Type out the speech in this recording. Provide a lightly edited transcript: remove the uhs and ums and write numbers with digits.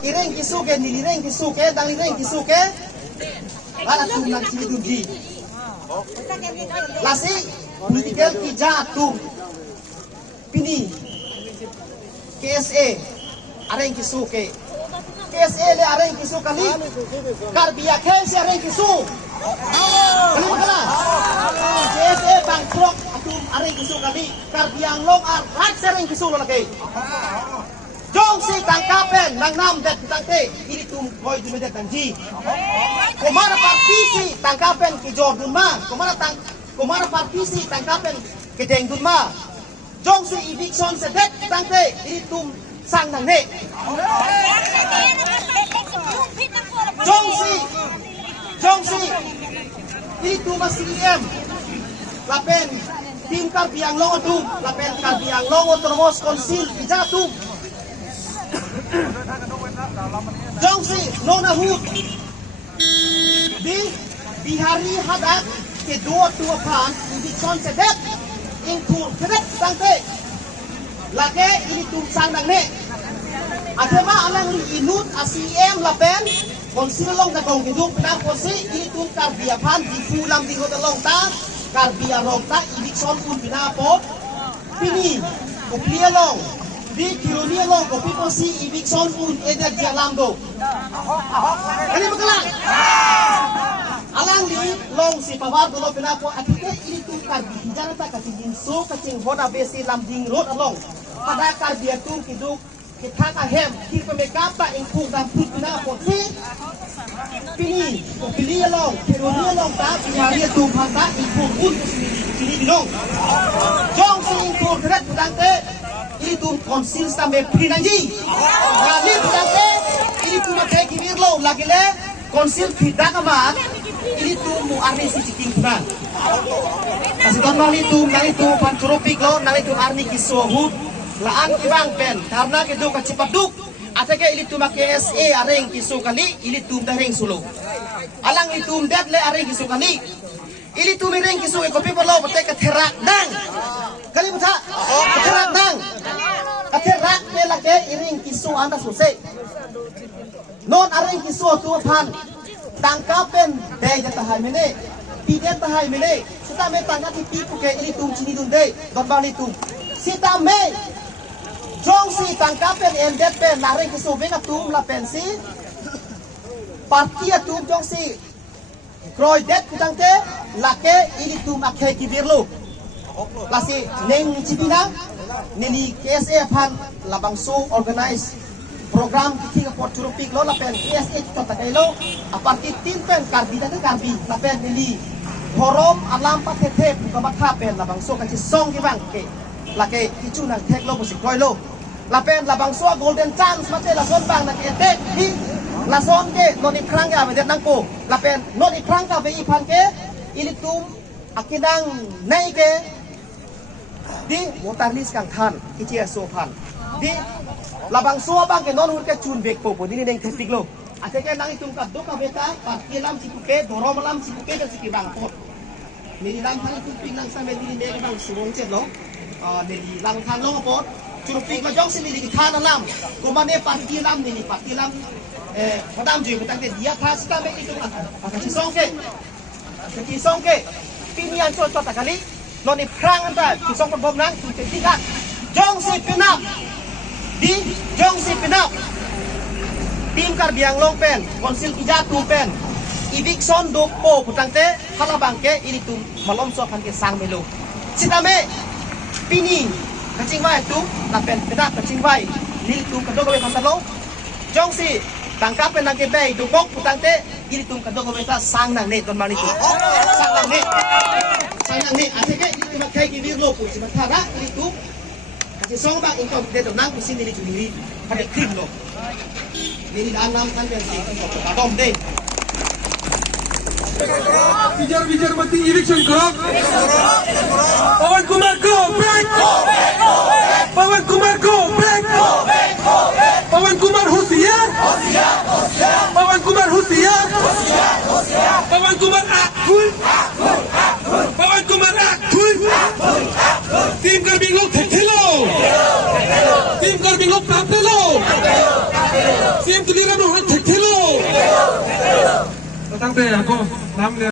ireng kisuke nilireng kisuke dang ireng kisuke lana tum nang sini dundi lasi political kija tum pini KSA areng kisuke KSA le areng kisu kali karbia KSA areng kisu kali mana KSA bangkrok atum areng kisu kali karbiang long arat sereng kisu lo lagi Jong si tangkapen nang nam dat tangte ini tum koi dume dat tangji kumara partisi tangkapen ke Jordan ma kumara partisi tangkapen ke Deng Dun ma Jong si eviction se det tangte ini tum sang nang ne Jong si ini tum CM lapen tim karbiang longo tum lapen karbiang longo termos konsil ijatum Jongsi nona hut di hari hadat kedua pan di konsedet ingkur kedet sangte lake ini tum sang nang ne adema alang li inut ACM lapen konsil long da gong hidung pina kosi ini tum karbia pan di fulam di hotelong ta karbia rong ta ibikson pun pina pot pini uplia long di kironia long kopi posi ibikson pun edak jalan do ini bakalan alang di long si pawar dolo penapo akite ini tu karbi hijana ta kasih jinso kacing hoda besi lambing road along pada karbi tu kiduk kita kahem kita mekapa ingkung dan put penapo si pini kopi long kironia long ta biari tu phanta ingkung pun sini binong jong si ingkung keret putante itu konsil sampai pinanji kali berarti itu makai kibir lo lagi le konsil tidak amat itu mu arni si ciking kunan kasih tuan nang itu pancuropik lo nang itu arni kisuhut laan ibang pen karena itu kacipat duk atake itu makai SE areng kisu kali itu dareng sulu alang itu dat le areng kisu kali itu mereng kisu kopi perlo betek keterak nang kali buta keterak nang keterak le lake iring kisu anda selesai non areng kisu tu pan tangkapen dai jata hai mene pide ta hai mene sita me tangka ti pi puke ini tum cini dun dei don bali tu sita me jong si tangkapen endet pen areng kisu venga tum la pensi partia tum jong si kroi det kutangte lake ini tum akhe kibirlu lasi neng cipina neni KSA pan labang so organize program tiga pot curupik lo lapen KSA kita kai lo aparti tin pen karbi dan karbi lapen neni horom alam patete buka batha pen labang so kaci song ki bang ke lake kicu nang tek lo musik koi lo lapen labang so golden chance mate la son bang na ke tek hi la son ke noni krang ya bedet nang ko lapen noni krang ka be ipan ke ilitum akidang nai ke di motaris kang than kicia sopan di labang suwa bang ke non hurke chun bek po dini deng thepik lo ate ke nang itung ka do ka beta partilam cipuke doro malam cipuke ka siki bang pot ni lang than itung ping nang sa me dini ne bang suwon chet lo ni lang than lo pot churupik ma jong sini di than lam ko mane partilam ni partilam padam ju betang de dia tha sta me itu ka ci songke pinian cocot kali noni prang anta kisong perbom nang tiga jong si pinap di jong si pinap tim karbiang long pen konsil ija tu pen ibikson dopo putangte halabangke ini tu malom so kan ke sang melo sitame pini kacing vai tu na pen pinap kacing vai nil tu kadog we pasalo jong si tangkap pen nang ke bei dukok putangte ini tu kadog we sang nang ne don mani tu sang nang ne sayang ni asike itu makai kibir lo pun sementara itu kasih song bang ingkau de nang kusin ini curi pada krim lo ini anam kan versi kadom deh bijar mati election korok Pawan Kumar go back Pawan Kumar go back Pawan Kumar hoशियार Pawan Kumar hoशियार Pawan Kumar akul Pawan Kumar akul tim karbing lo thelo tim karbing lo prapelo tim PM tulira mo han thelo. Tatang te ako nam le